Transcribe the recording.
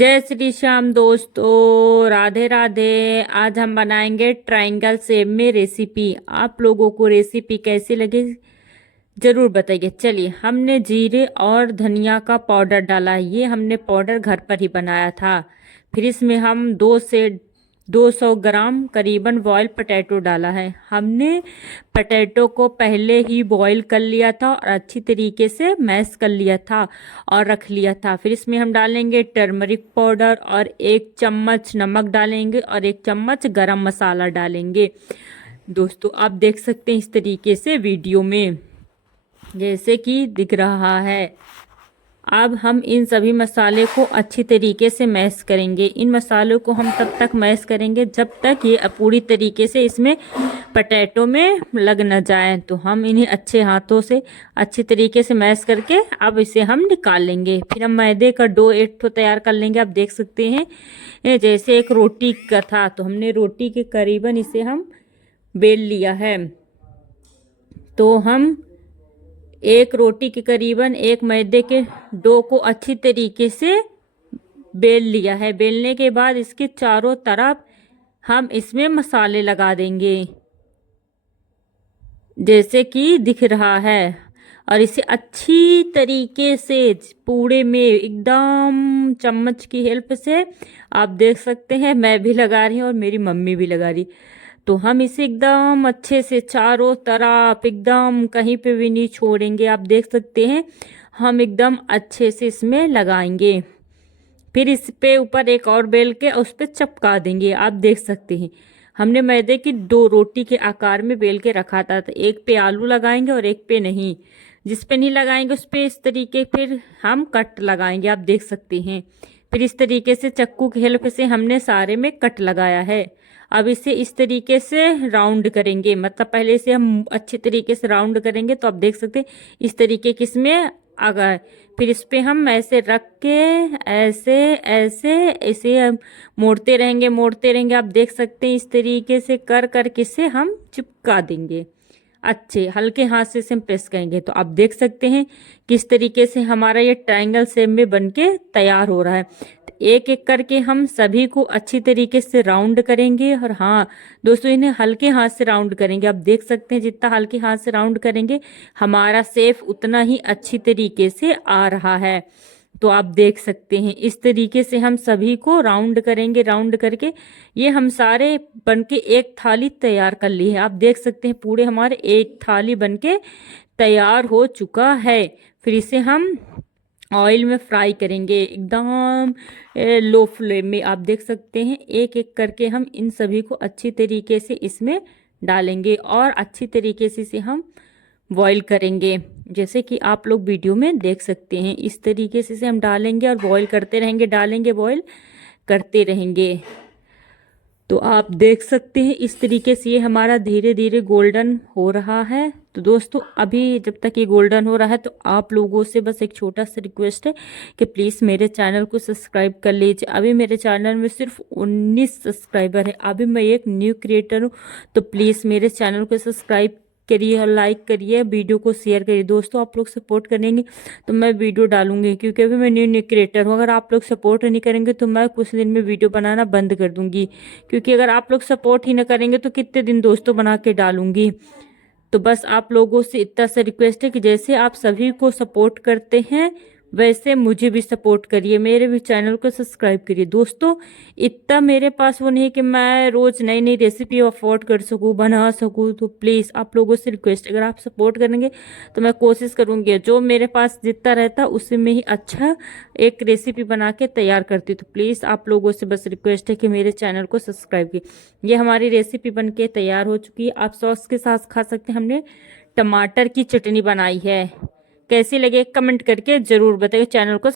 जय श्री श्याम दोस्तों, राधे राधे। आज हम बनाएंगे ट्रायंगल शेप में रेसिपी। आप लोगों को रेसिपी कैसी लगी जरूर बताइए। चलिए, हमने जीरे और धनिया का पाउडर डाला है। ये हमने पाउडर घर पर ही बनाया था। फिर इसमें हम 200 ग्राम करीबन बॉयल पोटैटो डाला है। हमने पोटैटो को पहले ही बॉईल कर लिया था और अच्छी तरीके से मैश कर लिया था और रख लिया था। फिर इसमें हम डालेंगे टर्मरिक पाउडर और 1 चम्मच नमक डालेंगे और 1 चम्मच गरम मसाला डालेंगे। दोस्तों, आप देख सकते हैं इस तरीके से वीडियो में जैसे कि दिख रहा है। अब हम इन सभी मसाले को अच्छी तरीके से मैश करेंगे। इन मसालों को हम तब तक मैश करेंगे जब तक ये पूरी तरीके से इसमें पोटैटो में लग न जाए। तो हम इन्हें अच्छे हाथों से अच्छी तरीके से मैश करके अब इसे हम निकाल लेंगे। फिर हम मैदे का डो एक ठो तैयार कर लेंगे। आप देख सकते हैं ये जैसे एक रोटी का था, तो हमने रोटी के करीबन इसे हम बेल लिया है। तो हम एक रोटी के करीबन एक मैदे के डो को अच्छी तरीके से बेल लिया है। बेलने के बाद इसके चारों तरफ हम इसमें मसाले लगा देंगे जैसे कि दिख रहा है, और इसे अच्छी तरीके से पूरे में एकदम चम्मच की हेल्प से आप देख सकते हैं मैं भी लगा रही हूँ और मेरी मम्मी भी लगा रही। तो हम इसे एकदम अच्छे से चारों तरफ एकदम कहीं पे भी नहीं छोड़ेंगे। आप देख सकते हैं हम एकदम अच्छे से इसमें लगाएंगे। फिर इस पे ऊपर एक और बेल के उस पे चिपका देंगे। आप देख सकते हैं हमने मैदे की 2 रोटी के आकार में बेल के रखा था। तो एक पे आलू लगाएंगे और एक पे नहीं। जिस पे नहीं लगाएंगे उस पे इस तरीके फिर हम कट लगाएंगे। आप देख सकते हैं फिर इस तरीके से चक्कू की हेल्प से हमने सारे में कट लगाया है। अब इसे इस तरीके से राउंड करेंगे, मतलब पहले से हम अच्छे तरीके से राउंड करेंगे। तो आप देख सकते हैं इस तरीके के इसमें आ गए। फिर इस पे हम ऐसे रख के ऐसे ऐसे ऐसे हम मोड़ते रहेंगे। आप देख सकते हैं इस तरीके से कर कर के से हम चिपका देंगे। अच्छे हल्के हाथ से इसे हम प्रेस करेंगे। तो आप देख सकते हैं किस तरीके से हमारा ये ट्रायंगल शेप में बनके तैयार हो रहा है। तो एक एक करके हम सभी को अच्छी तरीके से राउंड करेंगे। और हाँ दोस्तों, इन्हें हल्के हाथ से राउंड करेंगे। आप देख सकते हैं जितना हल्के हाथ से राउंड करेंगे हमारा शेप उतना ही अच्छी तरीके से आ रहा है। तो आप देख सकते हैं इस तरीके से हम सभी को राउंड करेंगे। राउंड करके ये हम सारे बनके एक थाली तैयार कर ली है। आप देख सकते हैं पूरे हमारे एक थाली बनके तैयार हो चुका है। फिर इसे हम ऑयल में फ्राई करेंगे एकदम लो फ्लेम में। आप देख सकते हैं एक एक करके हम इन सभी को अच्छी तरीके से इसमें डालेंगे और अच्छी तरीके से इसे हम बॉईल करेंगे जैसे कि आप लोग वीडियो में देख सकते हैं। इस तरीके से इसे हम डालेंगे और बॉईल करते रहेंगे, डालेंगे बॉईल करते रहेंगे। तो आप देख सकते हैं इस तरीके से ये हमारा धीरे धीरे गोल्डन हो रहा है। तो दोस्तों, अभी जब तक ये गोल्डन हो रहा है तो आप लोगों से बस एक छोटा सा रिक्वेस्ट है कि प्लीज़ मेरे चैनल को सब्सक्राइब कर लीजिए। अभी मेरे चैनल में सिर्फ 19 सब्सक्राइबर है। अभी मैं एक न्यू क्रिएटर हूँ। तो प्लीज़ मेरे चैनल को सब्सक्राइब करिए और लाइक करिए, वीडियो को शेयर करिए। दोस्तों, आप लोग सपोर्ट करेंगे तो मैं वीडियो डालूंगी, क्योंकि अभी मैं न्यू क्रिएटर हूँ। अगर आप लोग सपोर्ट नहीं करेंगे तो मैं कुछ दिन में वीडियो बनाना बंद कर दूंगी, क्योंकि अगर आप लोग सपोर्ट ही ना करेंगे तो कितने दिन दोस्तों बना के डालूंगी। तो बस आप लोगों से इतना सा रिक्वेस्ट है कि जैसे आप सभी को सपोर्ट करते हैं वैसे मुझे भी सपोर्ट करिए, मेरे भी चैनल को सब्सक्राइब करिए। दोस्तों, इतना मेरे पास वो नहीं कि मैं रोज़ नई नई रेसिपी अफोर्ड कर सकूँ, बना सकूँ। तो प्लीज़ आप लोगों से रिक्वेस्ट, अगर आप सपोर्ट करेंगे तो मैं कोशिश करूँगी जो मेरे पास जितना रहता उसी में ही अच्छा एक रेसिपी बना के तैयार करती। तो प्लीज़ आप लोगों से बस रिक्वेस्ट है कि मेरे चैनल को सब्सक्राइब कीजिए। ये हमारी रेसिपी बन के तैयार हो चुकी है। आप सॉस के साथ खा सकते हैं। हमने टमाटर की चटनी बनाई है। कैसी लगे कमेंट करके ज़रूर बताइए। चैनल को